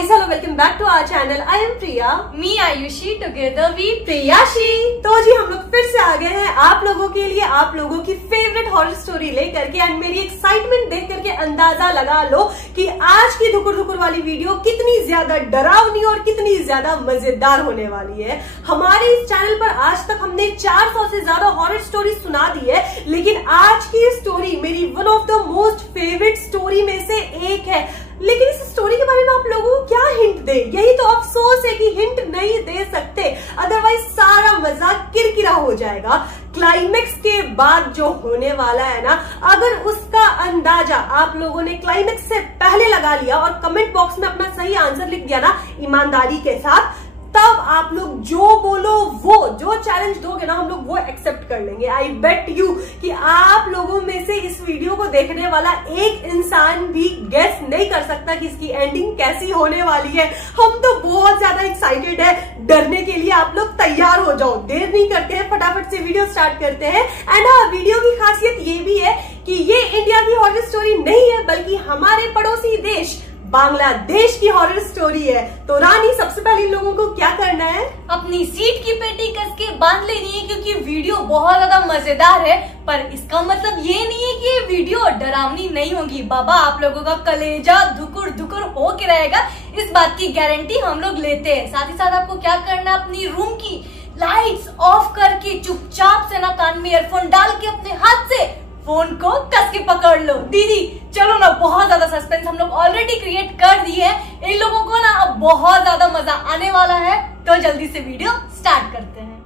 guys, hello, welcome back to our channel. I am Priya. Me Ayushi, together we प्रियाशी। तो जी हम लोग फिर से आ गए हैं आप लोगों के लिए, आप लोगों की फेवरेट हॉरर स्टोरी लेकर के। एंड मेरी एक्साइटमेंट देख करके अंदाजा लगा लो कि आज की धुकुर धुकुर वाली वीडियो कितनी ज्यादा डरावनी और कितनी ज्यादा मजेदार होने वाली है। हमारे इस चैनल पर आज तक हमने 400 से ज्यादा हॉरर स्टोरी सुना दी है, लेकिन आज की स्टोरी मेरी one of the most favourite story में से एक है। लेकिन इस स्टोरी के बारे में आप लोगों को क्या हिंट दे, यही तो अफसोस है कि हिंट नहीं दे सकते, अदरवाइज सारा मजा किरकिरा हो जाएगा। क्लाइमेक्स के बाद जो होने वाला है ना, अगर उसका अंदाजा आप लोगों ने क्लाइमेक्स से पहले लगा लिया और कमेंट बॉक्स में अपना सही आंसर लिख दिया ना ईमानदारी के साथ, तब आप लोग जो बोलो वो, जो चैलेंज दोगे ना, हम लोग वो एक्सेप्ट कर लेंगे। आई बेट यू कि आप लोगों में से इस वीडियो को देखने वाला एक इंसान भी गेस नहीं कर सकता कि इसकी एंडिंग कैसी होने वाली है। हम तो बहुत ज्यादा एक्साइटेड है, डरने के लिए आप लोग तैयार हो जाओ। देर नहीं करते हैं, फटाफट से वीडियो स्टार्ट करते हैं। एंड हाँ, वीडियो की खासियत ये भी है कि ये इंडिया की हॉरर स्टोरी नहीं है, बल्कि हमारे पड़ोसी देश बांग्लादेश की हॉरर स्टोरी है। तो रानी, सबसे पहले इन लोगों को क्या करना है? अपनी सीट की पेटी कस के बांध लेनी है, क्योंकि वीडियो बहुत ज्यादा मजेदार है। पर इसका मतलब ये नहीं है कि ये वीडियो डरावनी नहीं होगी। बाबा, आप लोगों का कलेजा धुकुर धुकुर हो के रहेगा, इस बात की गारंटी हम लोग लेते हैं। साथ ही साथ आपको क्या करना है, अपनी रूम की लाइट्स ऑफ करके चुपचाप से ना कान में ईयरफोन डाल के अपने हाथ से फोन को कस के पकड़ लो। दीदी चलो ना, बहुत ज्यादा सस्पेंस हम लोग ऑलरेडी क्रिएट कर दिए है। इन लोगों को ना अब बहुत ज्यादा मजा आने वाला है, तो जल्दी से वीडियो स्टार्ट करते हैं।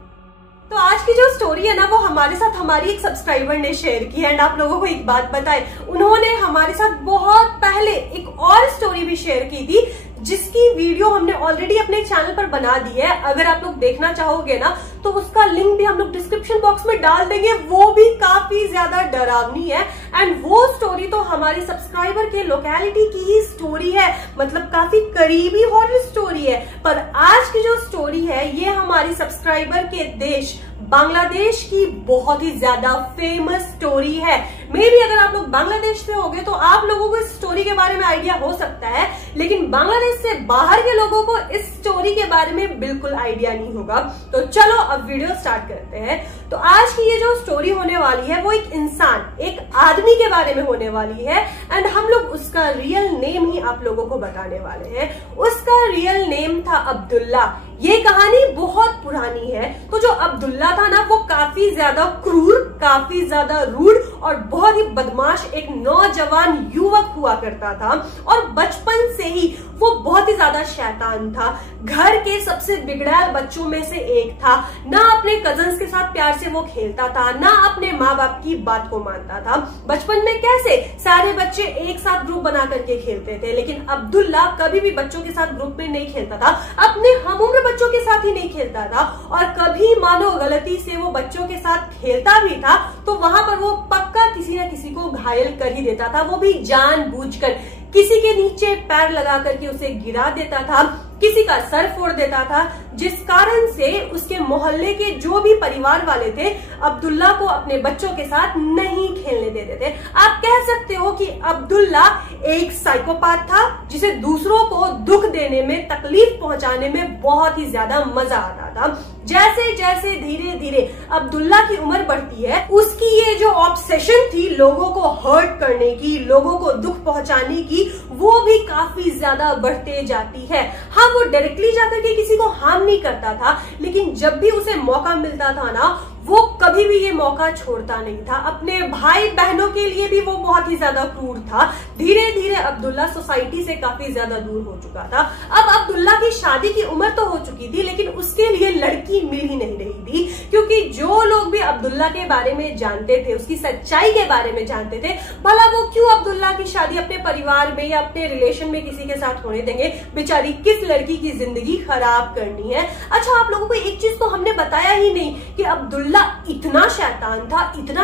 तो आज की जो स्टोरी है ना, वो हमारे साथ हमारी एक सब्सक्राइबर ने शेयर की है। एंड आप लोगों को एक बात बताए, उन्होंने हमारे साथ बहुत पहले एक और स्टोरी भी शेयर की थी, जिसकी वीडियो हमने ऑलरेडी अपने चैनल पर बना दी है। अगर आप लोग देखना चाहोगे ना, तो उसका लिंक भी हम लोग डिस्क्रिप्शन बॉक्स में डाल देंगे। वो भी काफी ज्यादा डरावनी है। एंड वो स्टोरी तो हमारे सब्सक्राइबर के लोकेलिटी की ही स्टोरी है, मतलब काफी करीबी हॉरर स्टोरी है। पर आज की जो स्टोरी है, ये हमारी सब्सक्राइबर के देश बांग्लादेश की बहुत ही ज्यादा फेमस स्टोरी है। मे बी अगर आप लोग बांग्लादेश से होगे तो आप लोगों को इस स्टोरी के बारे में आइडिया हो सकता है, लेकिन बांग्लादेश से बाहर के लोगों को इस स्टोरी के बारे में बिल्कुल आइडिया नहीं होगा। तो चलो अब वीडियो स्टार्ट करते हैं। तो आज की ये जो स्टोरी होने वाली है, वो एक इंसान, एक आदमी के बारे में होने वाली है। एंड हम लोग उसका रियल नेम ही आप लोगों को बताने वाले हैं। उसका रियल नेम था अब्दुल्ला। ये कहानी बहुत पुरानी है। तो जो अब्दुल्ला था ना, वो काफी ज्यादा क्रूर, काफी ज्यादा रूड और बहुत ही बदमाश एक नौजवान युवक हुआ करता था। और बचपन से ही वो बहुत ही ज्यादा शैतान था। घर के सबसे बिगड़ैल बच्चों में से एक था। ना अपने कजन्स के साथ प्यार से वो खेलता था, ना अपने माँ बाप की बात को मानता था। बचपन में कैसे सारे बच्चे एक साथ ग्रुप बना करके खेलते थे, लेकिन अब्दुल्ला कभी भी बच्चों के साथ ग्रुप में नहीं खेलता था, अपने हमउम्र बच्चों के साथ ही नहीं खेलता था। और कभी मानो गलती से वो बच्चों के साथ खेलता भी था, तो वहां पर वो पक्का किसी न किसी को घायल कर ही देता था, वो भी जानबूझकर। किसी के नीचे पैर लगा करके उसे गिरा देता था, किसी का सर फोड़ देता था, जिस कारण से उसके मोहल्ले के जो भी परिवार वाले थे, अब्दुल्ला को अपने बच्चों के साथ नहीं खेलने देते थे। आप कह सकते हो कि अब्दुल्ला एक साइकोपैथ था, जिसे दूसरों को दुख देने में, तकलीफ पहुंचाने में बहुत ही ज्यादा मजा आता था। जैसे जैसे धीरे धीरे अब्दुल्ला की उम्र बढ़ती है, उसकी ये जो ऑब्सेशन थी लोगों को हर्ट करने की, लोगों को दुख पहुंचाने की, वो भी काफी ज्यादा बढ़ते जाती है। हाँ, वो डायरेक्टली जाकर के किसी को हार्म नहीं करता था, लेकिन जब भी उसे मौका मिलता था ना, वो कभी भी ये मौका छोड़ता नहीं था। अपने भाई बहनों के लिए भी वो बहुत ही ज्यादा क्रूर था। धीरे धीरे अब्दुल्ला सोसाइटी से काफी ज्यादा दूर हो चुका था। अब अब्दुल्ला की शादी की उम्र तो हो चुकी थी, लेकिन उसके लिए लड़की मिल ही नहीं रही थी, क्योंकि जो लोग भी अब्दुल्ला के बारे में जानते थे, उसकी सच्चाई के बारे में जानते थे, भला वो क्यों अब्दुल्ला की शादी अपने परिवार में या अपने रिलेशन में किसी के साथ होने देंगे। बेचारी किस लड़की की जिंदगी खराब करनी है। अच्छा, आप लोगों को एक चीज तो हमने बताया ही नहीं कि अब्दुल्ला इतना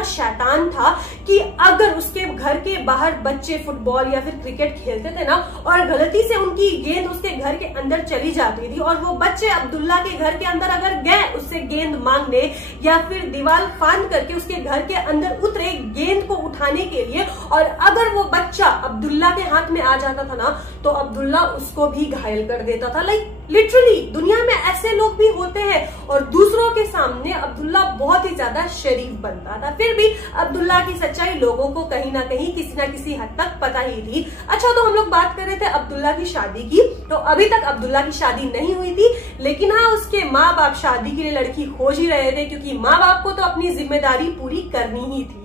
शैतान था कि अगर उसके घर के बाहर बच्चे फुटबॉल या फिर क्रिकेट खेलते थे ना, और गलती से उनकी गेंद उसके घर के अंदर चली जाती थी, और वो बच्चे अब्दुल्ला के घर के अंदर अगर गए उससे गेंद मांगने, या फिर दीवार फांद करके उसके घर के अंदर उतरे गेंद को उठाने के लिए, और अगर वो बच्चा अब्दुल्ला के हाथ में आ जाता था ना, तो अब्दुल्ला उसको भी घायल कर देता था। लाइक लिटरली दुनिया में ऐसे लोग भी होते हैं और दूसरों के सामने अब्दुल्ला बहुत ही ज्यादा शरीफ बनता था। फिर भी अब्दुल्ला की सच्चाई लोगों को कहीं ना कहीं किसी ना किसी हद तक पता ही थी। अच्छा, तो हम लोग बात कर रहे थे अब्दुल्ला की शादी की। तो अभी तक अब्दुल्ला की शादी नहीं हुई थी, लेकिन हाँ, उसके माँ बाप शादी के लिए लड़की खोज ही रहे थे, क्योंकि माँ बाप को तो अपनी जिम्मेदारी पूरी करनी ही थी।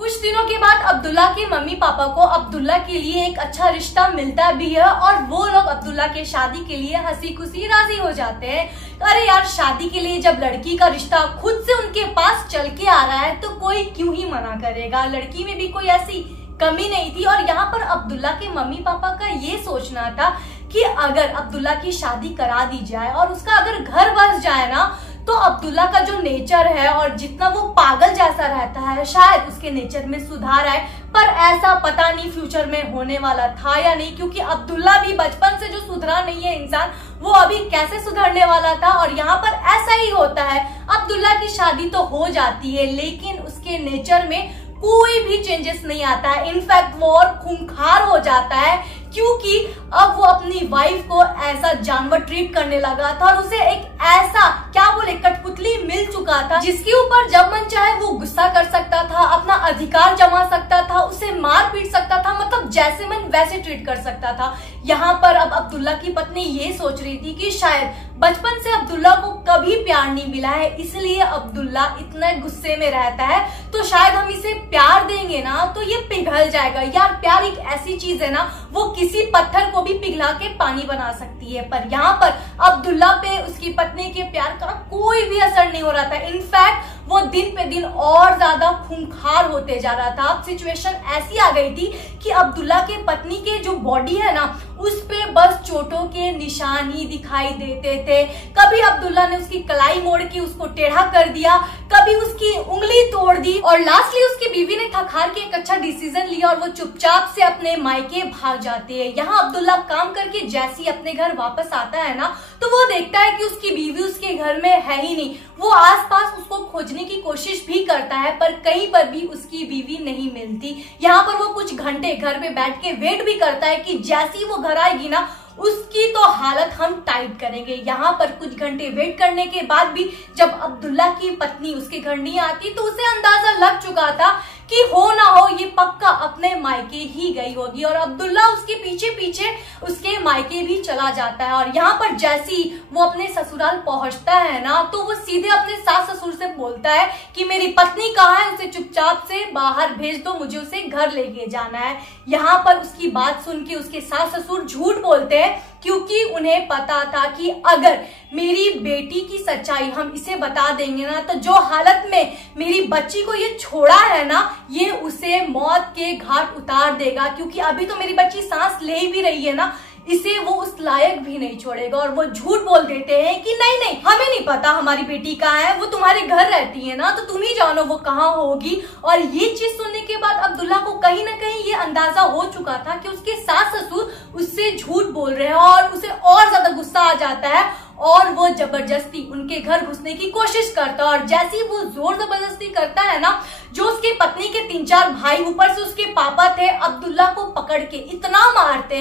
कुछ दिनों के बाद अब्दुल्ला के मम्मी पापा को अब्दुल्ला के लिए एक अच्छा रिश्ता मिलता भी है और वो लोग अब्दुल्ला के शादी के लिए हंसी खुशी राजी हो जाते हैं। अरे यार, शादी के लिए जब लड़की का रिश्ता खुद से उनके पास चल के आ रहा है तो कोई क्यों ही मना करेगा। लड़की में भी कोई ऐसी कमी नहीं थी। और यहाँ पर अब्दुल्ला के मम्मी पापा का ये सोचना था कि अगर अब्दुल्ला की शादी करा दी जाए और उसका अगर घर बस जाए ना, तो अब्दुल्ला का जो नेचर है और जितना वो पागल जैसा रहता है, शायद उसके नेचर में सुधार आए। पर ऐसा पता नहीं फ्यूचर में होने वाला था या नहीं, क्योंकि अब्दुल्ला भी बचपन से जो सुधरा नहीं है इंसान, वो अभी कैसे सुधरने वाला था। और यहाँ पर ऐसा ही होता है, अब्दुल्ला की शादी तो हो जाती है लेकिन उसके नेचर में कोई भी चेंजेस नहीं आता है। इनफैक्ट वो और खूंखार हो जाता है, क्योंकि अब वो अपनी वाइफ को ऐसा जानवर ट्रीट करने लगा था और उसे एक ऐसा क्या बोले कठपुतली मिल चुका था जिसके ऊपर जब मन चाहे वो गुस्सा कर सकता था, अपना अधिकार जमा सकता था, उसे मार पीट सकता था, मतलब जैसे मन वैसे ट्रीट कर सकता था। यहाँ पर अब अब्दुल्ला की पत्नी ये सोच रही थी कि शायद बचपन से अब्दुल्ला को कभी प्यार नहीं मिला है, इसलिए अब्दुल्ला इतने गुस्से में रहता है, तो शायद हम इसे प्यार देंगे ना तो ये पिघल जाएगा। यार, प्यार एक ऐसी चीज है ना, वो किसी पत्थर को भी पिघला के पानी बना सकती है। पर यहाँ पर अब्दुल्ला पे उसकी पत्नी के प्यार का कोई भी असर नहीं हो रहा था। इनफैक्ट वो दिन पे दिन और ज्यादा खूंखार होते जा रहा था। अब सिचुएशन ऐसी आ गई थी कि अब्दुल्ला के पत्नी के जो बॉडी है ना, उस पे बस चोटों के निशान ही दिखाई देते थे। कभी अब्दुल्ला ने उसकी कलाई मोड़ के उसको टेढ़ा कर दिया, कभी उसकी उंगली तोड़ दी और लास्टली उसकी बीवी ने थक हार के एक अच्छा डिसीजन लिया और वो चुपचाप से अपने मायके भाग जाते हैं। यहाँ अब्दुल्ला काम करके जैसे ही अपने घर वापस आता है ना, तो वो देखता है कि उसकी बीवी उसके घर में है ही नहीं। वो आसपास उसको खोजने की कोशिश भी करता है पर कहीं पर भी उसकी बीवी नहीं मिलती। यहाँ पर वो कुछ घंटे घर पे बैठ के वेट भी करता है कि जैसी वो घर आएगी ना, उसकी तो हालत हम टाइट करेंगे। यहाँ पर कुछ घंटे वेट करने के बाद भी जब अब्दुल्ला की पत्नी उसके घर नहीं आती, तो उसे अंदाजा लग चुका था कि हो ना हो ये पक्का अपने मायके ही गई होगी और अब्दुल्ला उसके पीछे पीछे उसके मायके भी चला जाता है। और यहाँ पर जैसी वो अपने ससुराल पहुंचता है ना, तो वो सीधे अपने सास ससुर से बोलता है कि मेरी पत्नी कहाँ है, उसे चुपचाप से बाहर भेज दो, मुझे उसे घर लेके जाना है। यहाँ पर उसकी बात सुन के उसके सास ससुर झूठ बोलते हैं, क्योंकि उन्हें पता था कि अगर मेरी बेटी की सच्चाई हम इसे बता देंगे ना, तो जो हालत में मेरी बच्ची को ये छोड़ा है ना, ये उसे मौत के घाट उतार देगा। क्योंकि अभी तो मेरी बच्ची सांस ले भी रही है ना, इसे वो उस लायक भी नहीं छोड़ेगा। और वो झूठ बोल देते हैं कि नहीं नहीं, हमें नहीं पता हमारी बेटी कहाँ है, वो तुम्हारे घर रहती है ना, तो तुम ही जानो वो कहाँ होगी। और ये चीज सुनने के बाद अब्दुल्ला को कहीं ना कहीं ये अंदाजा हो चुका था कि उसके सास ससुर उससे झूठ बोल रहे हैं और उसे और ज्यादा गुस्सा आ जाता है और वो जबरदस्ती उनके घर घुसने की कोशिश करता है। और जैसे ही वो जोर जबरदस्ती करता है ना, जो उसके पत्नी के 3-4 भाई, ऊपर से उसके पापा थे, अब्दुल्ला को पकड़ के इतना मारते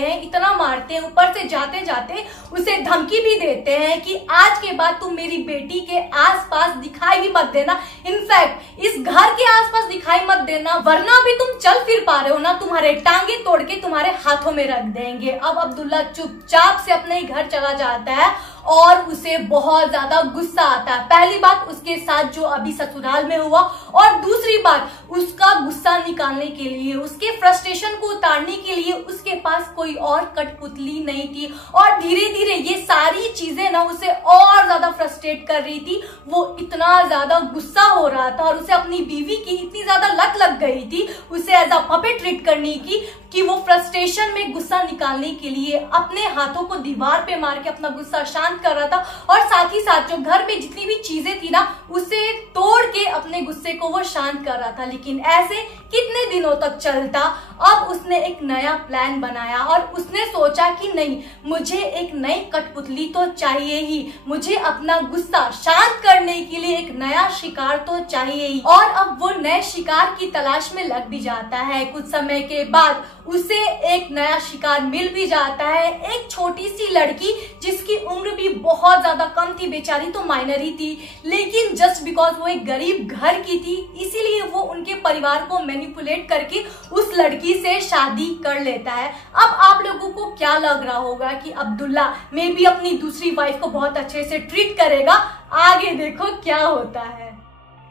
हैं, ऊपर से जाते जाते उसे धमकी भी देते हैं कि आज के बाद तुम मेरी बेटी के आसपास दिखाई भी मत देना। इनफैक्ट इस घर के आसपास दिखाई मत देना, वरना भी तुम चल फिर पा रहे हो ना, तुम्हारे टांगे तोड़ के तुम्हारे हाथों में रख देंगे। अब अब्दुल्ला चुपचाप से अपने घर चला जाता है और उसे बहुत ज्यादा गुस्सा आता है। पहली बात उसके साथ जो अभी ससुराल में हुआ, और दूसरी बात उसका गुस्सा निकालने के लिए, उसके फ्रस्ट्रेशन को उतारने के लिए उसके पास कोई और कठपुतली नहीं थी। और धीरे धीरे ये सारी चीजें ना उसे और ज्यादा फ्रस्ट्रेट कर रही थी। वो इतना ज्यादा गुस्सा हो रहा था और उसे अपनी बीवी की इतनी ज्यादा लत लग गई थी उसे एज अ पपेट ट्रीट करने की, कि वो फ्रस्ट्रेशन में गुस्सा निकालने के लिए अपने हाथों को दीवार पे मार के अपना गुस्सा शांत कर रहा था। और साथ ही साथ जो घर में जितनी भी चीजें थी ना, उसे तोड़ के अपने गुस्से को वो शांत कर रहा था। लेकिन ऐसे कितने दिनों तक चलता। अब उसने एक नया प्लान बनाया और उसने सोचा कि नहीं, मुझे एक नई कठपुतली तो चाहिए ही, मुझे अपना गुस्सा शांत करने के लिए एक नया शिकार तो चाहिए ही। और अब वो नए शिकार की तलाश में लग भी जाता है। कुछ समय के बाद उसे एक नया शिकार मिल भी जाता है, एक छोटी सी लड़की जिसकी उम्र भी बहुत ज्यादा कम थी, बेचारी तो माइनर ही थी, लेकिन जस्ट बिकॉज वो एक गरीब घर की थी इसीलिए वो उनके परिवार को मैनिपुलेट करके उस लड़की से शादी कर लेता है। अब आप लोगों को क्या लग रहा होगा कि अब्दुल्ला मे बी अपनी दूसरी वाइफ को बहुत अच्छे से ट्रीट करेगा, आगे देखो क्या होता है।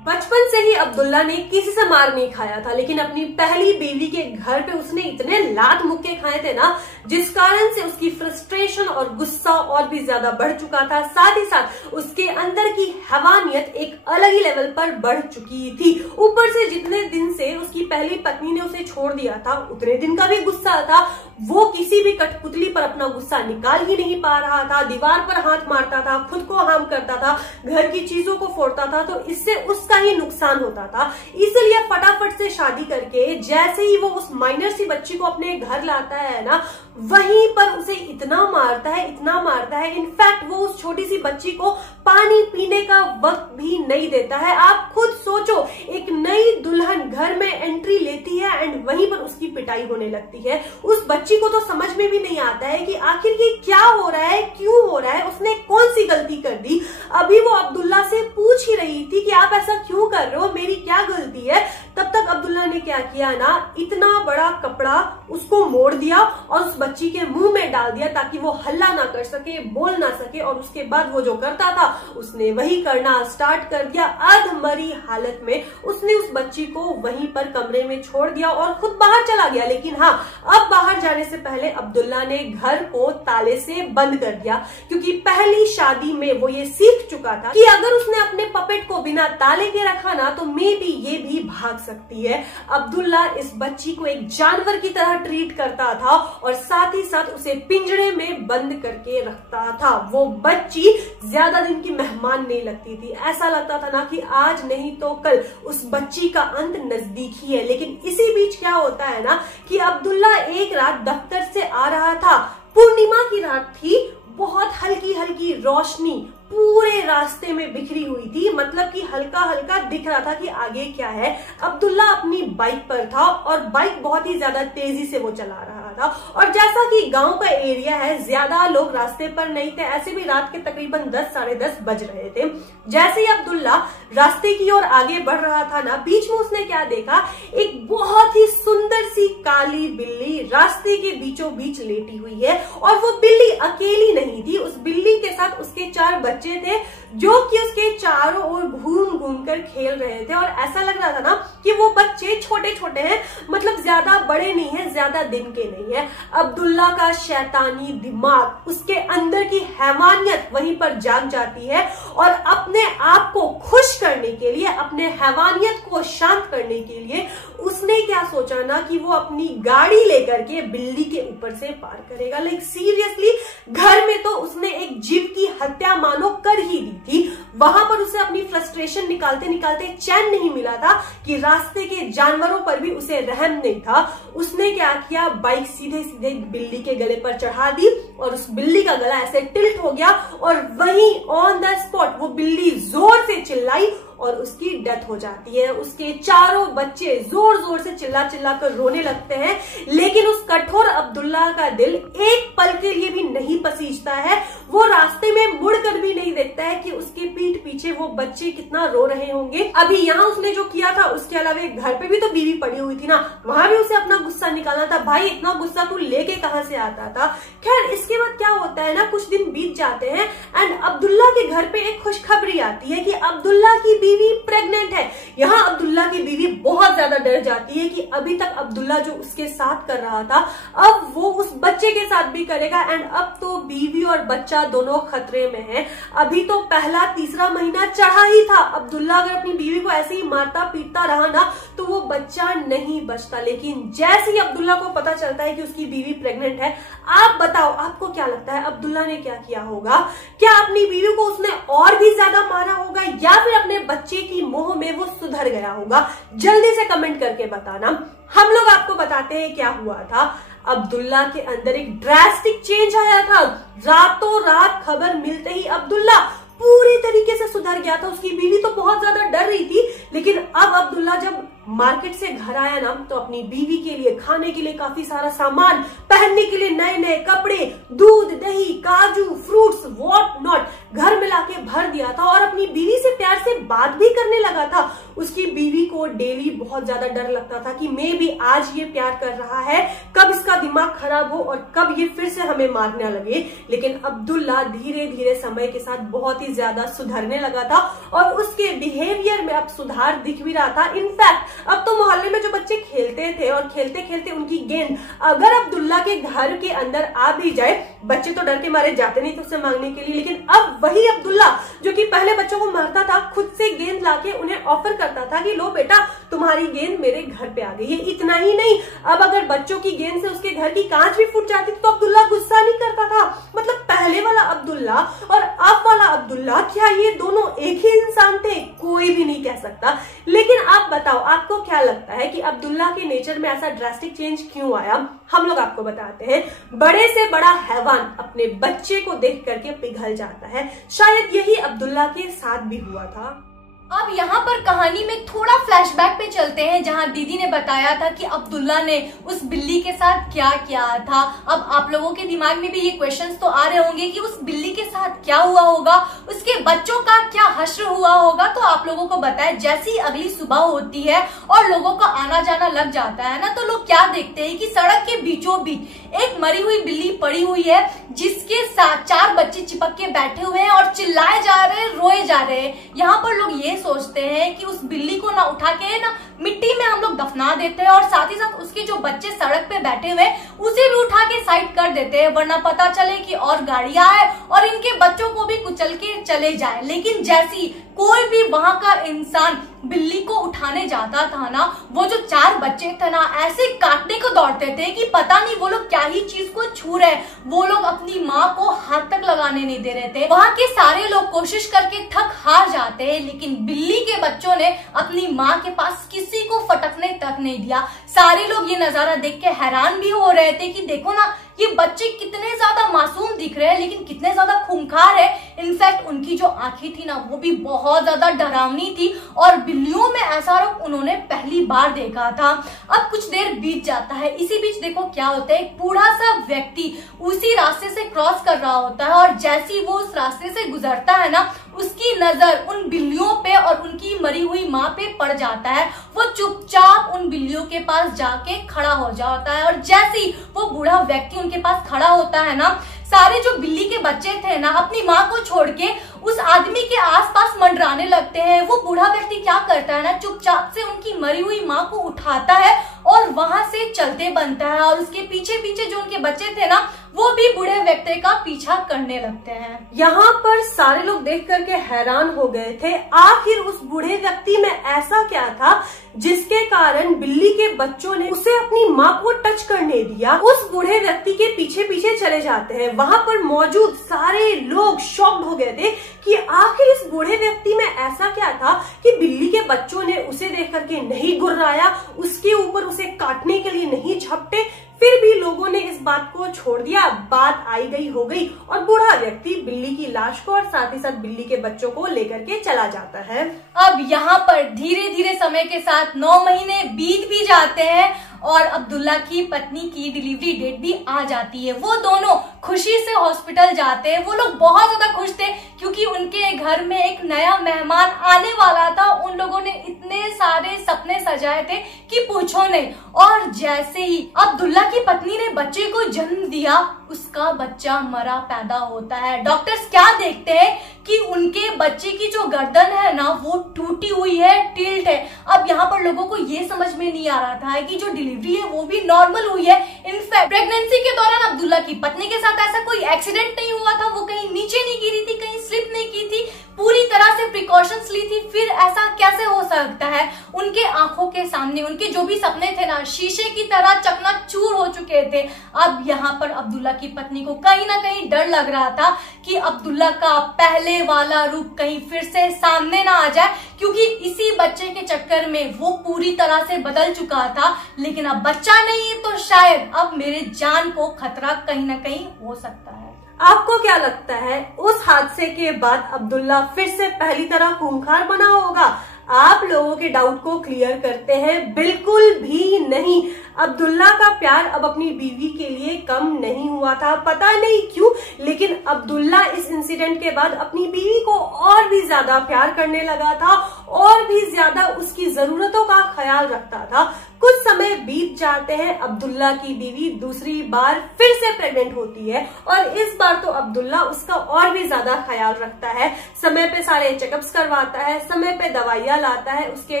बचपन से ही अब्दुल्ला ने किसी से मार नहीं खाया था, लेकिन अपनी पहली बीवी के घर पे उसने इतने लात मुक्के खाए थे ना, जिस कारण से उसकी फ्रस्ट्रेशन और गुस्सा और भी ज्यादा बढ़ चुका था। साथ ही साथ उसके अंदर की हैवानियत एक अलग ही लेवल पर बढ़ चुकी थी। ऊपर से जितने दिन से उसकी पहली पत्नी ने उसे छोड़ दिया था, उतने दिन का भी गुस्सा था। वो किसी भी कठपुतली पर अपना गुस्सा निकाल ही नहीं पा रहा था, दीवार पर हाथ मारता था, खुद को हार्म करता था, घर की चीजों को फोड़ता था, तो इससे उसका ही नुकसान होता था। इसलिए फटाफट से शादी करके जैसे ही वो उस माइनर सी बच्ची को अपने घर लाता है ना, वहीं पर उसे इतना मारता है, इनफैक्ट वो उस छोटी सी बच्ची को पानी पीने का वक्त भी नहीं देता है। आप खुद सोचो, एक नई दुल्हन घर में एंट्री लेती है एंड वहीं पर उसकी पिटाई होने लगती है। उस बच्ची को तो समझ में भी नहीं आता है कि आखिर ये क्या हो रहा है, क्यों हो रहा है, उसने कौन सी गलती कर दी। अभी वो अब्दुल्ला से पूछ ही रही थी कि आप ऐसा क्यों कर रहे हो, मेरी क्या गलती है। तब तक अब्दुल्ला ने क्या किया ना, इतना बड़ा कपड़ा उसको मोड़ दिया और उस बच्ची के मुंह में डाल दिया ताकि वो हल्ला ना कर सके, बोल ना सके। और उसके बाद वो जो करता था उसने वही करना स्टार्ट कर दिया। अधमरी हालत में उसने उस बच्ची को वहीं पर कमरे में छोड़ दिया और खुद बाहर चला गया। लेकिन हाँ, अब बाहर जाने से पहले अब्दुल्ला ने घर को ताले से बंद कर दिया, क्योंकि पहली शादी में वो ये सीख चुका था कि अगर उसने अपने पपेट को बिना ताले के रखा ना, तो मे बी ये भी भाग सकती है। अब्दुल्ला इस बच्ची को एक जानवर की तरह ट्रीट करता था और साथ ही साथ उसे पिंजरे में बंद करके रखता था। वो बच्ची ज्यादा दिन की मेहमान नहीं लगती थी, ऐसा लगता था ना कि आज नहीं तो कल उस बच्ची का अंत नजदीक ही है। लेकिन इसी बीच क्या होता है ना कि अब्दुल्ला एक रात दफ्तर से आ रहा था, पूर्णिमा की रात थी, बहुत हल्की हल्की रोशनी पूरे रास्ते में बिखरी हुई थी, मतलब कि हल्का हल्का दिख रहा था कि आगे क्या है। अब्दुल्ला अपनी बाइक पर था और बाइक बहुत ही ज्यादा तेजी से वो चला रहा था। और जैसा कि गांव का एरिया है, ज्यादा लोग रास्ते पर नहीं थे, ऐसे भी रात के तकरीबन 10 साढ़े 10 बज रहे थे। जैसे ही अब्दुल्ला रास्ते की ओर आगे बढ़ रहा था ना, बीच में उसने क्या देखा, एक बहुत ही सुंदर सी काली बिल्ली रास्ते के बीचों बीच लेटी हुई है। और वो बिल्ली अकेली नहीं थी, उस बिल्ली के साथ उसके 4 बच्चे थे जो कि उसके चारों ओर घूम घूम कर खेल रहे थे। और ऐसा लग रहा था ना कि वो बच्चे छोटे छोटे हैं, मतलब ज्यादा बड़े नहीं है, ज्यादा दिन के नहीं है। अब्दुल्ला का शैतानी दिमाग, उसके अंदर की हैवानियत वहीं पर जाग जाती है और अपने आप को खुश करने के लिए, अपने हैवानियत को शांत करने के लिए उसने क्या सोचा ना कि वो अपनी गाड़ी लेकर के बिल्ली के ऊपर से पार करेगा। लाइक सीरियसली, घर में तो उसने एक जीव की हत्या मानो कर ही दी थी। वहां पर उसे अपनी फ्रस्ट्रेशन निकालते निकालते चैन नहीं मिला था कि रास्ते के जानवरों पर भी उसे रहम नहीं था। उसने क्या किया, बाइक सीधे सीधे बिल्ली के गले पर चढ़ा दी और उस बिल्ली का गला ऐसे टिल्ट हो गया और वहीं ऑन द स्पॉट वो बिल्ली जोर से चिल्लाई और उसकी डेथ हो जाती है। उसके चारों बच्चे जोर जोर से चिल्ला चिल्ला कर रोने लगते हैं, लेकिन उस कठोर अब्दुल्ला का दिल एक पल के लिए भी नहीं पसीजता है। वो रास्ते में मुड़कर भी नहीं देखता है कि उसके पीठ पीछे वो बच्चे कितना रो रहे होंगे। अभी यहाँ उसने जो किया था, उसके अलावा घर पे भी तो बीवी पड़ी हुई थी ना, वहां भी उसे अपना गुस्सा निकालना था। भाई, इतना गुस्सा तू लेके कहां से आता था। खैर, इसके बाद क्या होता है ना, कुछ दिन बीत जाते हैं एंड अब्दुल्ला के घर पे एक खुशखबरी आती है कि अब्दुल्ला की बीवी प्रेग्नेंट है। यहाँ अब्दुल्ला की बीवी बहुत ज्यादा डर जाती है कि अभी तक अब्दुल्ला जो उसके साथ कर रहा था, अब वो उस बच्चे के साथ भी करेगा एंड अब तो बीवी और बच्चा दोनों खतरे में है। अभी तो पहला तीसरा महीना चढ़ा ही था। अब्दुल्ला अगर अपनी बीवी को ऐसे ही मारता पीटता रहा ना, तो वो बच्चा नहीं बचता। लेकिन जैसे ही अब्दुल्ला को पता चलता है कि उसकी बीवी प्रेग्नेंट है, आप बताओ, आपको क्या लगता है है अब्दुल्ला ने क्या किया होगा। क्या अपनी बीवी को उसने और भी ज्यादा मारा होगा या फिर अपने बच्चे की मोह में वो सुधर गया होगा? जल्दी से कमेंट करके बताना। हम लोग आपको बताते हैं क्या हुआ था। अब्दुल्ला के अंदर एक ड्रास्टिक चेंज आया था। रातों रात खबर मिलते ही अब्दुल्ला पूरी तरीके से सुधर गया था। उसकी बीवी तो बहुत ज्यादा डर रही थी, लेकिन अब अब्दुल्ला जब मार्केट से घर आया ना, तो अपनी बीवी के लिए खाने के लिए काफी सारा सामान, पहनने के लिए नए नए कपड़े, दूध, दही, काजू, फ्रूट्स, व्हाट नॉट घर में लाके भर दिया था और अपनी बीवी से प्यार से बात भी करने लगा था। उसकी बीवी को डेली बहुत ज्यादा डर लगता था कि मे भी आज ये प्यार कर रहा है, कब इसका दिमाग खराब हो और कब ये फिर से हमें मारने लगे। लेकिन अब्दुल्ला धीरे धीरे समय के साथ बहुत ही ज्यादा सुधरने लगा था और उसके बिहेवियर में अब सुधार दिख भी रहा था। इनफैक्ट अब तो मोहल्ले में जो बच्चे खेलते थे और खेलते खेलते उनकी गेंद अगर अब्दुल्ला के घर के अंदर आ भी जाए, बच्चे तो डर के मारे जाते नहीं थे उससे मांगने के लिए, लेकिन अब वही अब्दुल्ला जो कि पहले बच्चों को मारता था, खुद से गेंद लाके उन्हें ऑफर करता था कि लो बेटा तुम्हारी गेंद मेरे घर पे आ गई है। इतना ही नहीं, अब अगर बच्चों की गेंद से उसके घर की कांच भी फूट जाती थी तो अब्दुल्ला गुस्सा नहीं करता था। मतलब पहले वाला अब्दुल्ला और अब वाला अब्दुल्ला, क्या ये दोनों एक ही इंसान थे? कोई भी नहीं कह सकता। लेकिन आप बताओ, आपको क्या लगता है कि अब्दुल्ला के नेचर में ऐसा ड्रास्टिक चेंज क्यों आया? हम लोग आपको बताते हैं। बड़े से बड़ा हैवान अपने बच्चे को देख करके पिघल जाता है। शायद यही अब्दुल्ला के साथ भी हुआ था। अब यहाँ पर कहानी में थोड़ा फ्लैशबैक पे चलते हैं, जहाँ दीदी ने बताया था कि अब्दुल्ला ने उस बिल्ली के साथ क्या किया था। अब आप लोगों के दिमाग में भी ये क्वेश्चंस तो आ रहे होंगे कि उस बिल्ली के साथ क्या हुआ होगा, उसके बच्चों का क्या हश्र हुआ होगा। तो आप लोगों को बताए, जैसी अगली सुबह होती है और लोगों का आना जाना लग जाता है ना, तो लोग क्या देखते हैं कि सड़क के बीचों बीच एक मरी हुई बिल्ली पड़ी हुई है, जिसके साथ 4 बच्चे चिपक के बैठे हुए हैं और चिल्लाए जा रहे हैं, रोए जा रहे हैं। यहाँ पर लोग ये सोचते हैं कि उस बिल्ली को ना उठा के ना मिट्टी में हम लोग दफना देते हैं और साथ ही साथ उसके जो बच्चे सड़क पे बैठे हुए उसे भी उठा के साइड कर देते हैं, वरना पता चले कि और गाड़ियां आए और इनके बच्चों को भी कुचल के चले जाए। लेकिन जैसी कोई भी वहां का इंसान बिल्ली को उठाने जाता था ना, वो जो 4 बच्चे थे ना ऐसे काटने को दौड़ते थे कि पता नहीं वो लोग क्या ही चीज को छू रहे। वो लोग अपनी माँ को हाथ तक लगाने नहीं दे रहे थे। वहां के सारे लोग कोशिश करके थक हार जाते हैं, लेकिन बिल्ली के बच्चों ने अपनी माँ के पास किसी को फटकने तक नहीं दिया। सारे लोग ये नजारा देख के हैरान भी हो रहे थे कि देखो ना, ये बच्चे कितने ज्यादा मासूम दिख रहे हैं लेकिन कितने ज्यादा खूंखार है। इनफैक्ट उनकी जो आंखें थी ना, वो भी बहुत ज्यादा डरावनी थी और बिल्लियों में ऐसा रूप उन्होंने पहली बार देखा था। अब कुछ देर बीत जाता है, इसी बीच देखो क्या होता है, एक बूढ़ा सा व्यक्ति उसी रास्ते से क्रॉस कर रहा होता है और जैसी वो उस रास्ते से गुजरता है ना, उसकी नजर उन बिल्लियों पे और उनकी मरी हुई माँ पे पड़ जाता है। वो चुपचाप उन बिल्लियों के पास जाके खड़ा हो जाता है और जैसे ही वो बूढ़ा व्यक्ति उनके पास खड़ा होता है ना, सारे जो बिल्ली के बच्चे थे ना अपनी माँ को छोड़ के उस आदमी के आसपास मंडराने लगते हैं। वो बूढ़ा व्यक्ति क्या करता है ना, चुपचाप से उनकी मरी हुई माँ को उठाता है और वहां से चलते बनता है और उसके पीछे पीछे जो उनके बच्चे थे ना, वो भी बूढ़े व्यक्ति का पीछा करने लगते हैं। यहाँ पर सारे लोग देख करके हैरान हो गए थे, आखिर उस बूढ़े व्यक्ति में ऐसा क्या था जिसके कारण बिल्ली के बच्चों ने उसे अपनी माँ को टच करने दिया। उस बूढ़े व्यक्ति के पीछे पीछे चले जाते हैं। वहां पर मौजूद सारे लोग शॉक्ड हो गए थे कि आखिर इस बूढ़े व्यक्ति में ऐसा क्या था कि बिल्ली के बच्चों ने उसे देख करके नहीं गुर्राया, उसके ऊपर उसे काटने के लिए नहीं झपटे। फिर भी लोगों ने इस बात को छोड़ दिया, बात आई गई हो गई और बूढ़ा व्यक्ति बिल्ली की लाश को और साथ ही साथ बिल्ली के बच्चों को लेकर के चला जाता है। अब यहाँ पर धीरे धीरे समय के साथ 9 महीने बीत भी जाते हैं और अब्दुल्ला की पत्नी की डिलीवरी डेट भी आ जाती है। वो दोनों खुशी से हॉस्पिटल जाते हैं। वो लोग बहुत ज्यादा खुश थे क्योंकि उनके घर में एक नया मेहमान आने वाला था। उन लोगों ने इतने सारे सपने सजाए थे कि पूछो नहीं। और जैसे ही अब्दुल्ला की पत्नी ने बच्चे को जन्म दिया, उसका बच्चा मरा पैदा होता है। डॉक्टर्स क्या देखते हैं कि उनके बच्चे की जो गर्दन है ना, वो टूटी हुई है, टिल्ट है। अब यहाँ पर लोगों को ये समझ में नहीं आ रहा था कि जो डिलीवरी है वो भी नॉर्मल हुई है। इनफैक्ट प्रेगनेंसी के दौरान अब्दुल्ला की पत्नी के साथ ऐसा कोई एक्सीडेंट नहीं हुआ था, वो कहीं नीचे नहीं गिरी थी, कहीं स्लिप नहीं की थी, पूरी तरह से प्रिकॉशंस ली थी, फिर ऐसा कैसे हो सकता है? उनके आंखों के सामने उनके जो भी सपने थे ना, शीशे की तरह चकनाचूर हो चुके थे। अब यहाँ पर अब्दुल्ला की पत्नी को कहीं ना कहीं डर लग रहा था कि अब्दुल्ला का पहले वाला रूप कहीं फिर से सामने ना आ जाए, क्योंकि इसी बच्चे के चक्कर में वो पूरी तरह से बदल चुका था। लेकिन अब बच्चा नहीं है तो शायद अब मेरे जान को खतरा कहीं ना कहीं हो सकता है। आपको क्या लगता है, उस हादसे के बाद अब्दुल्ला फिर से पहली तरह खूंखार बना होगा? आप लोगों के डाउट को क्लियर करते हैं, बिल्कुल भी नहीं। अब्दुल्ला का प्यार अब अपनी बीवी के लिए कम नहीं हुआ था, पता नहीं क्यों, लेकिन अब्दुल्ला इस इंसिडेंट के बाद अपनी बीवी को और भी ज्यादा प्यार करने लगा था और भी ज्यादा उसकी जरूरतों का ख्याल रखता था। कुछ समय बीत जाते हैं, अब्दुल्ला की बीवी दूसरी बार फिर से प्रेग्नेंट होती है और इस बार तो अब्दुल्ला उसका और भी ज्यादा ख्याल रखता है। समय पे सारे चेकअप्स करवाता है, समय पे दवाइयां लाता है, उसके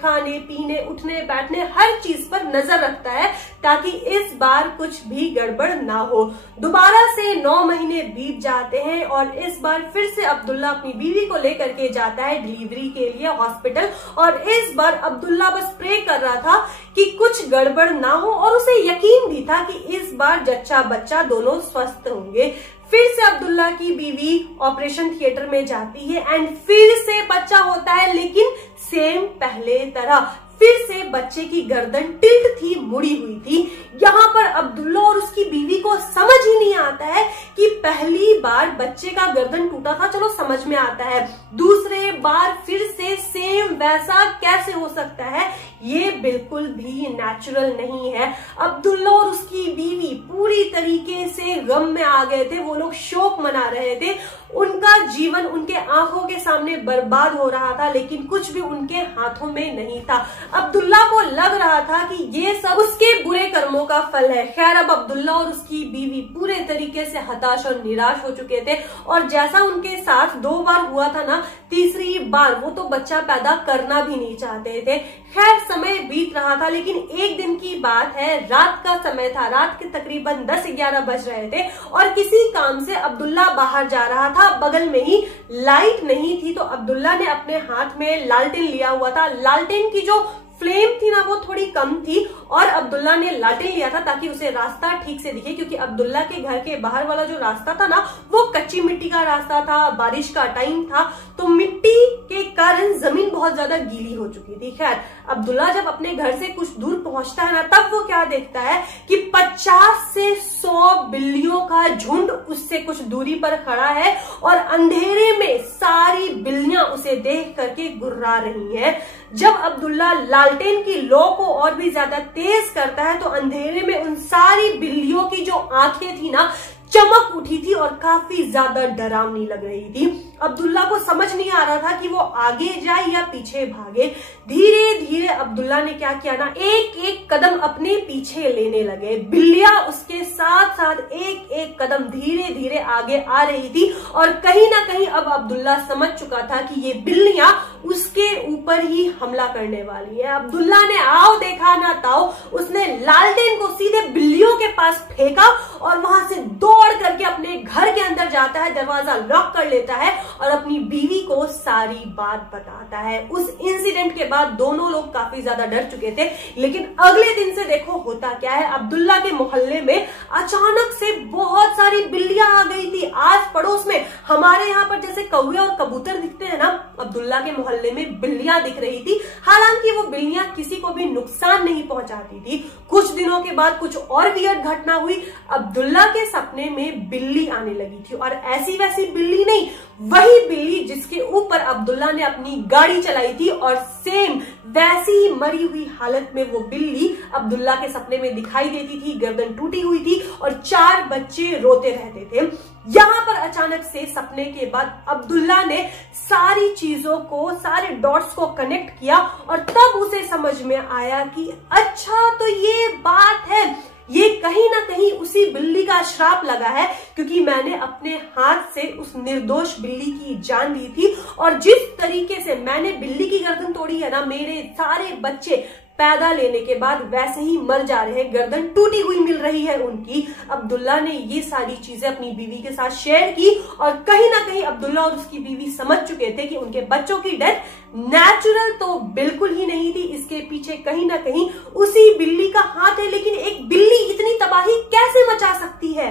खाने पीने उठने बैठने हर चीज पर नजर रखता है ताकि इस बार कुछ भी गड़बड़ ना हो। दोबारा से 9 महीने बीत जाते हैं और इस बार फिर से अब्दुल्ला अपनी बीवी को लेकर के जाता है डिलीवरी के लिए हॉस्पिटल। और इस बार अब्दुल्ला बस प्रे कर रहा था कि कुछ गड़बड़ ना हो और उसे यकीन भी था कि इस बार जच्चा बच्चा दोनों स्वस्थ होंगे। फिर से अब्दुल्ला की बीवी ऑपरेशन थिएटर में जाती है एंड फिर से बच्चा होता है, लेकिन सेम पहले तरह। फिर से बच्चे की गर्दन टिल्ट थी, मुड़ी हुई थी। यहाँ पर अब्दुल्ला और उसकी बीवी को समझ ही नहीं आता है कि पहली बार बच्चे का गर्दन टूटा था, चलो समझ में आता है, दूसरे बार फिर से सेम वैसा कैसे हो सकता है? ये बिल्कुल भी नेचुरल नहीं है। अब्दुल्ला और उसकी बीवी पूरी तरीके से गम में आ गए थे, वो लोग शोक मना रहे थे। उनका जीवन उनके आंखों के सामने बर्बाद हो रहा था, लेकिन कुछ भी उनके हाथों में नहीं था। अब्दुल्ला को लग रहा था कि ये सब उसके बुरे कर्मों का फल है। खैर, अब अब्दुल्ला और उसकी बीवी पूरे तरीके से हताश और निराश हो चुके थे और जैसा उनके साथ 2 बार हुआ था ना, तीसरी बार वो तो बच्चा पैदा करना भी नहीं चाहते थे। खैर, समय बीत रहा था, लेकिन एक दिन की बात है, रात का समय था, रात के तकरीबन 10-11 बज रहे थे और किसी काम से अब्दुल्ला बाहर जा रहा था। बगल में ही लाइट नहीं थी तो अब्दुल्ला ने अपने हाथ में लालटेन लिया हुआ था। लालटेन की जो फ्लेम थी ना, वो थोड़ी कम थी और अब्दुल्ला ने लालटेन लिया था ताकि उसे रास्ता ठीक से दिखे, क्योंकि अब्दुल्ला के घर के बाहर वाला जो रास्ता था ना, वो कच्ची मिट्टी का रास्ता था, बारिश का टाइम था, तो मिट्टी के कारण जमीन बहुत ज्यादा गीली हो चुकी थी। खैर, अब्दुल्ला जब अपने घर से कुछ दूर पहुंचता है ना, तब वो क्या देखता है कि 50 से 100 बिल्लियों का झुंड उससे कुछ दूरी पर खड़ा है और अंधेरे में सारी बिल्लियां उसे देख करके गुर्रा रही हैं। जब अब्दुल्ला लालटेन की लौ को और भी ज्यादा तेज करता है तो अंधेरे में उन सारी बिल्लियों की जो आंखें थी ना, चमक उठी थी और काफी ज्यादा डरावनी लग रही थी। अब्दुल्ला को समझ नहीं आ रहा था कि वो आगे जाए या पीछे भागे। धीरे धीरे अब्दुल्ला ने क्या किया ना, एक एक कदम अपने पीछे लेने लगे। बिल्लियां उसके साथ साथ एक एक कदम धीरे धीरे आगे आ रही थी और कहीं ना कहीं अब अब्दुल्ला समझ चुका था कि ये बिल्लियां उसके ऊपर ही हमला करने वाली है। अब्दुल्ला ने आओ देखा ना ताओ, उसने लालटेन को सीधे बिल्लियों के पास फेंका और वहां से दौड़ करके अपने घर के अंदर जाता है, दरवाजा लॉक कर लेता है और अपनी बीवी को सारी बात बताता है। उस इंसिडेंट के बाद दोनों लोग काफी ज्यादा डर चुके थे, लेकिन अगले दिन से देखो होता क्या है, अब्दुल्ला के मोहल्ले में अचानक से बहुत सारी बिल्लियां आ गई थी। आस पड़ोस में हमारे यहाँ पर जैसे कौवे और कबूतर दिखते हैं ना, अब्दुल्ला के मोहल्ले में बिल्लियां दिख रही थी। हालांकि वो बिल्लियां किसी को भी नुकसान नहीं पहुंचाती थी। कुछ दिनों के बाद कुछ और वियर्ड घटना हुई। अब्दुल्ला के सपने में बिल्ली आने लगी थी और ऐसी वैसी बिल्ली नहीं, वही बिल्ली जिसके ऊपर अब्दुल्ला ने अपनी गाड़ी चलाई थी और सेम वैसी ही मरी हुई हालत में वो बिल्ली अब्दुल्ला के सपने में दिखाई देती थी। गर्दन टूटी हुई थी और 4 बच्चे रोते रहते थे। यहाँ पर अचानक से सपने के बाद अब्दुल्ला ने सारी चीजों को, सारे डॉट्स को कनेक्ट किया और तब उसे समझ में आया कि अच्छा तो ये बात है, ये कहीं ना कहीं उसी बिल्ली का श्राप लगा है, क्योंकि मैंने अपने हाथ से उस निर्दोष बिल्ली की जान ली थी और जिस तरीके से मैंने बिल्ली की गर्दन तोड़ी है ना, मेरे सारे बच्चे पैदा लेने के बाद वैसे ही मर जा रहे हैं, गर्दन टूटी हुई मिल रही है उनकी। अब्दुल्ला ने ये सारी चीजें अपनी बीवी के साथ शेयर की और कहीं ना कहीं अब्दुल्ला और उसकी बीवी समझ चुके थे कि उनके बच्चों की डेथ नेचुरल तो बिल्कुल ही नहीं थी, इसके पीछे कहीं ना कहीं उसी बिल्ली का हाथ है। लेकिन एक बिल्ली इतनी तबाही कैसे मचा सकती है?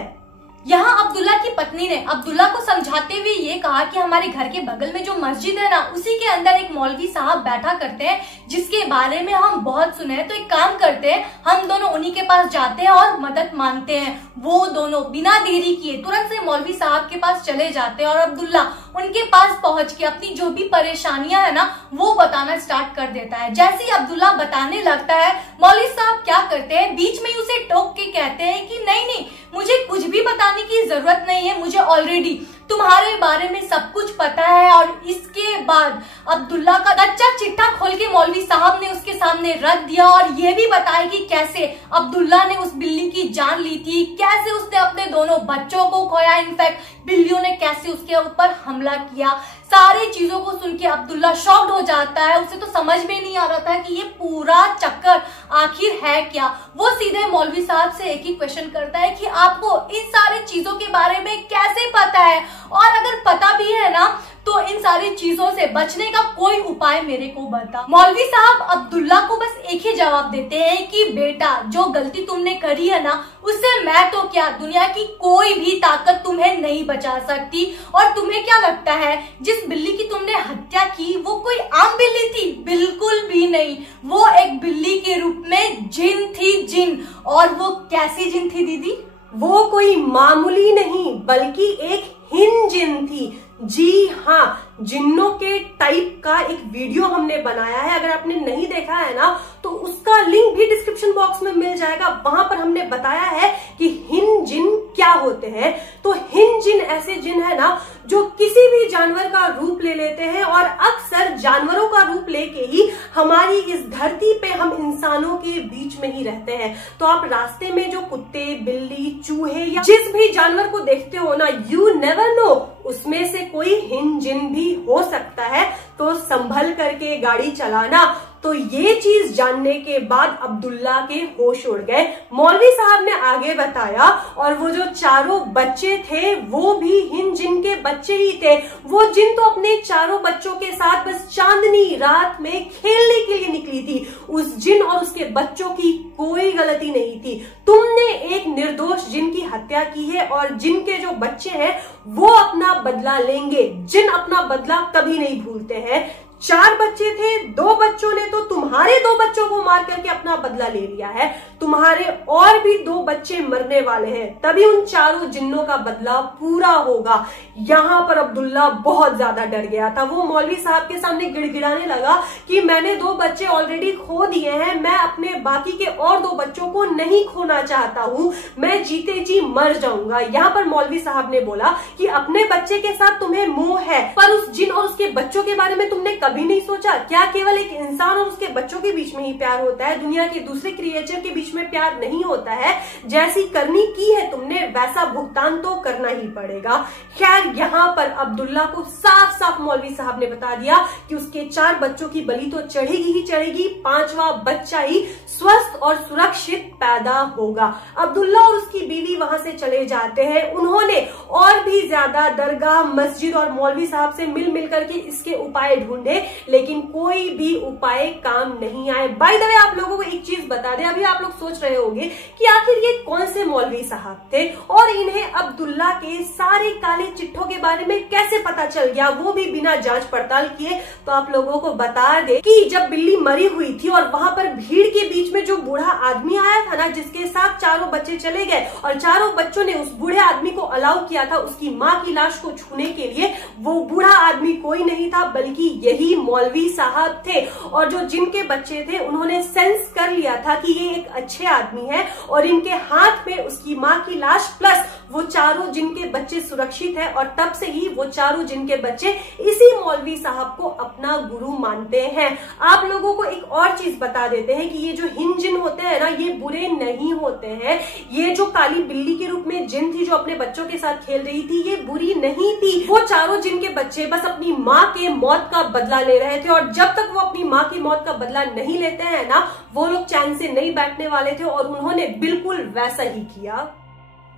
यहाँ अब्दुल्ला की पत्नी ने अब्दुल्ला को समझाते हुए ये कहा कि हमारे घर के बगल में जो मस्जिद है ना, उसी के अंदर एक मौलवी साहब बैठा करते हैं जिसके बारे में हम बहुत सुने हैं। तो एक काम करते हैं, हम दोनों उन्हीं के पास जाते हैं और मदद मांगते हैं। वो दोनों बिना देरी किए तुरंत से मौलवी साहब के पास चले जाते हैं और अब्दुल्ला उनके पास पहुंच के अपनी जो भी परेशानियां है ना वो बताना स्टार्ट कर देता है। जैसे ही अब्दुल्ला बताने लगता है, मौलवी साहब क्या करते हैं, बीच में ही उसे टोक के कहते हैं कि नहीं, मुझे कुछ भी बताने की जरूरत नहीं है, मुझे ऑलरेडी तुम्हारे बारे में सब कुछ पता है। और इसके बाद अब्दुल्ला का कच्चा चिट्ठा खोल के मौलवी साहब ने उसके सामने रख दिया और ये भी बताया कि कैसे अब्दुल्ला ने उस बिल्ली की जान ली थी, कैसे उसने अपने दोनों बच्चों को खोया, इनफैक्ट बिल्लियों ने कैसे उसके ऊपर हमला किया। सारी चीजों को सुन के अब्दुल्ला शॉक्ड हो जाता है। उसे तो समझ में नहीं आ रहा था कि ये पूरा चक्कर आखिर है क्या। वो सीधे मौलवी साहब से एक ही क्वेश्चन करता है कि आपको इन सारी चीजों के बारे में कैसे पता है, और अगर पता भी है ना तो इन सारी चीजों से बचने का कोई उपाय मेरे को बता। मौलवी साहब अब्दुल्ला को बस एक ही जवाब देते हैं कि बेटा, जो गलती तुमने करी है ना, उससे मैं तो क्या, दुनिया की कोई भी ताकत तुम्हें नहीं बचा सकती। और तुम्हें क्या लगता है, जिस बिल्ली की तुमने हत्या की वो कोई आम बिल्ली थी? बिल्कुल भी नहीं, वो एक बिल्ली के रूप में जिन थी, जिन। और वो कैसी जिन थी दीदी? वो कोई मामूली नहीं बल्कि एक हिन जिन थी। जी हाँ, जिन्नों के टाइप का एक वीडियो हमने बनाया है, अगर आपने नहीं देखा है ना तो उसका लिंक भी डिस्क्रिप्शन बॉक्स में मिल जाएगा। वहां पर हमने बताया है कि हिन जिन क्या होते हैं। तो हिन जिन ऐसे जिन है ना जो किसी भी जानवर का रूप ले लेते हैं और अक्सर जानवरों का रूप लेके ही हमारी इस धरती पे हम इंसानों के बीच में ही रहते हैं। तो आप रास्ते में जो कुत्ते, बिल्ली, चूहे या जिस भी जानवर को देखते हो ना, यू नेवर नो, उसमें से कोई हिन जिन भी हो सकता है। तो संभल करके गाड़ी चलाना। तो ये चीज जानने के बाद अब्दुल्ला के होश उड़ गए। मौलवी साहब ने आगे बताया, और वो जो चारों बच्चे थे वो भी हिन जिन के बच्चे ही थे। वो जिन तो अपने चारों बच्चों के साथ बस चांदनी रात में खेलने के लिए निकली थी। उस जिन और उसके बच्चों की कोई गलती नहीं थी। तुमने एक निर्दोष जिन की हत्या की है और जिन के जो बच्चे हैं वो अपना बदला लेंगे। जिन अपना बदला कभी नहीं भूलते हैं। 4 बच्चे थे, 2 बच्चों ने तो तुम्हारे 2 बच्चों को मार करके अपना बदला ले लिया है। तुम्हारे और भी 2 बच्चे मरने वाले हैं, तभी उन चारों जिन्नों का बदला पूरा होगा। यहाँ पर अब्दुल्ला बहुत ज्यादा डर गया था। वो मौलवी साहब के सामने गिड़गिड़ाने लगा कि मैंने 2 बच्चे ऑलरेडी खो दिए हैं, मैं अपने बाकी के और 2 बच्चों को नहीं खोना चाहता हूँ, मैं जीते जी मर जाऊंगा। यहाँ पर मौलवी साहब ने बोला कि अपने बच्चे के साथ तुम्हें मोह है, पर उस जिन और उसके बच्चों के बारे में तुमने कभी नहीं सोचा? क्या केवल एक इंसान और उसके बच्चों के बीच में ही प्यार होता है? दुनिया के दूसरे क्रिएचर के बीच में प्यार नहीं होता है? जैसी करनी की है तुमने वैसा भुगतान तो करना ही पड़ेगा। खैर, यहाँ पर अब्दुल्ला को साफ साफ मौलवी साहब ने बता दिया कि उसके 4 बच्चों की बलि तो चढ़ेगी ही चढ़ेगी, 5वां बच्चा ही स्वस्थ और सुरक्षित पैदा होगा। अब्दुल्ला और उसकी बीवी वहां से चले जाते हैं। उन्होंने और भी ज्यादा दरगाह, मस्जिद और मौलवी साहब से मिल करके इसके उपाय ढूंढे, लेकिन कोई भी उपाय काम नहीं आए। बाय द वे, आप लोगों को एक चीज बता दें, अभी आप लोग सोच रहे होंगे कि आखिर ये कौन से मौलवी साहब थे और इन्हें अब्दुल्ला के सारे काले चिट्ठों के बारे में कैसे पता चल गया, वो भी बिना जांच पड़ताल किए। तो आप लोगों को बता दे कि जब बिल्ली मरी हुई थी और वहां पर भीड़ के बीच में जो बूढ़ा आदमी आया था ना, जिसके साथ चारों बच्चे चले गए और चारों बच्चों ने उस बूढ़े आदमी को अलाउ किया था उसकी माँ की लाश को छूने के लिए, वो बूढ़ा आदमी कोई नहीं था बल्कि यही मौलवी साहब थे। और जो जिनके बच्चे थे उन्होंने सेंस कर लिया था कि ये एक अच्छे आदमी है और इनके हाथ में उसकी माँ की लाश प्लस वो चारों जिन के बच्चे सुरक्षित है और तब से ही वो चारों जिन के बच्चे इसी मौलवी साहब को अपना गुरु मानते हैं। आप लोगों को एक और चीज बता देते हैं कि ये जो हिंद जिन होते हैं ना, ये बुरे नहीं होते हैं। ये जो काली बिल्ली के रूप में जिन थी जो अपने बच्चों के साथ खेल रही थी, ये बुरी नहीं थी। वो चारों जिन के बच्चे बस अपनी माँ के मौत का बदला ले रहे थे और जब तक वो अपनी माँ की मौत का बदला नहीं लेते हैं ना, वो लोग चैन से नहीं बैठने वाले थे और उन्होंने बिल्कुल वैसा ही किया।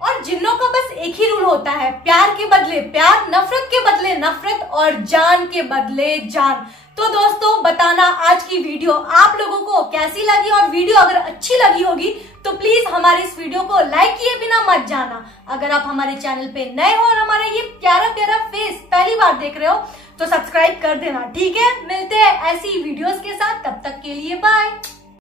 और जिन्नों का बस एक ही रूल होता है, प्यार के बदले प्यार, नफरत के बदले नफरत और जान के बदले जान। तो दोस्तों बताना आज की वीडियो आप लोगों को कैसी लगी, और वीडियो अगर अच्छी लगी होगी तो प्लीज हमारे इस वीडियो को लाइक किए बिना मत जाना। अगर आप हमारे चैनल पे नए हो और हमारा ये प्यारा प्यारा फेस पहली बार देख रहे हो तो सब्सक्राइब कर देना, ठीक है। मिलते हैं ऐसी वीडियोस के साथ, तब तक के लिए बाय।